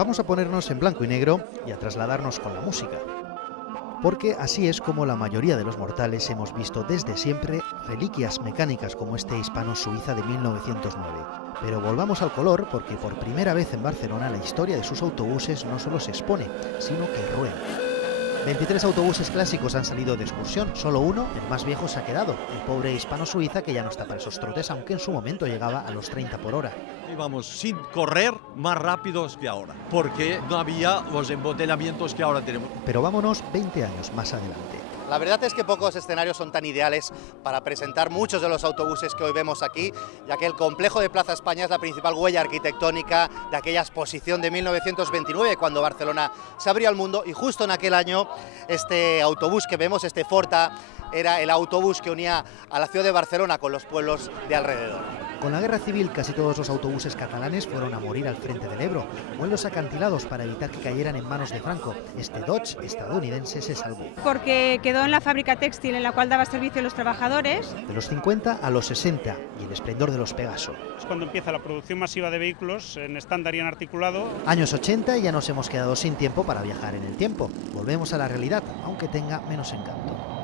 Vamos a ponernos en blanco y negro y a trasladarnos con la música. Porque así es como la mayoría de los mortales hemos visto desde siempre reliquias mecánicas como este hispano-suiza de 1909. Pero volvamos al color, porque por primera vez en Barcelona la historia de sus autobuses no solo se expone, sino que rueda. 23 autobuses clásicos han salido de excursión, solo uno, el más viejo, se ha quedado, el pobre hispano-suiza, que ya no está para esos trotes, aunque en su momento llegaba a los 30 por hora. Íbamos sin correr más rápidos que ahora, porque no había los embotellamientos que ahora tenemos. Pero vámonos 20 años más adelante. La verdad es que pocos escenarios son tan ideales para presentar muchos de los autobuses que hoy vemos aquí, ya que el complejo de Plaza España es la principal huella arquitectónica de aquella exposición de 1929, cuando Barcelona se abrió al mundo, y justo en aquel año este autobús que vemos, este Forta, era el autobús que unía a la ciudad de Barcelona con los pueblos de alrededor. Con la guerra civil casi todos los autobuses catalanes fueron a morir al frente del Ebro o en los acantilados para evitar que cayeran en manos de Franco. Este Dodge estadounidense se salvó. Porque quedó en la fábrica textil en la cual daba servicio a los trabajadores. De los 50 a los 60 y el esplendor de los Pegaso. Es cuando empieza la producción masiva de vehículos en estándar y en articulado. Años 80 y ya nos hemos quedado sin tiempo para viajar en el tiempo. Volvemos a la realidad, aunque tenga menos encanto.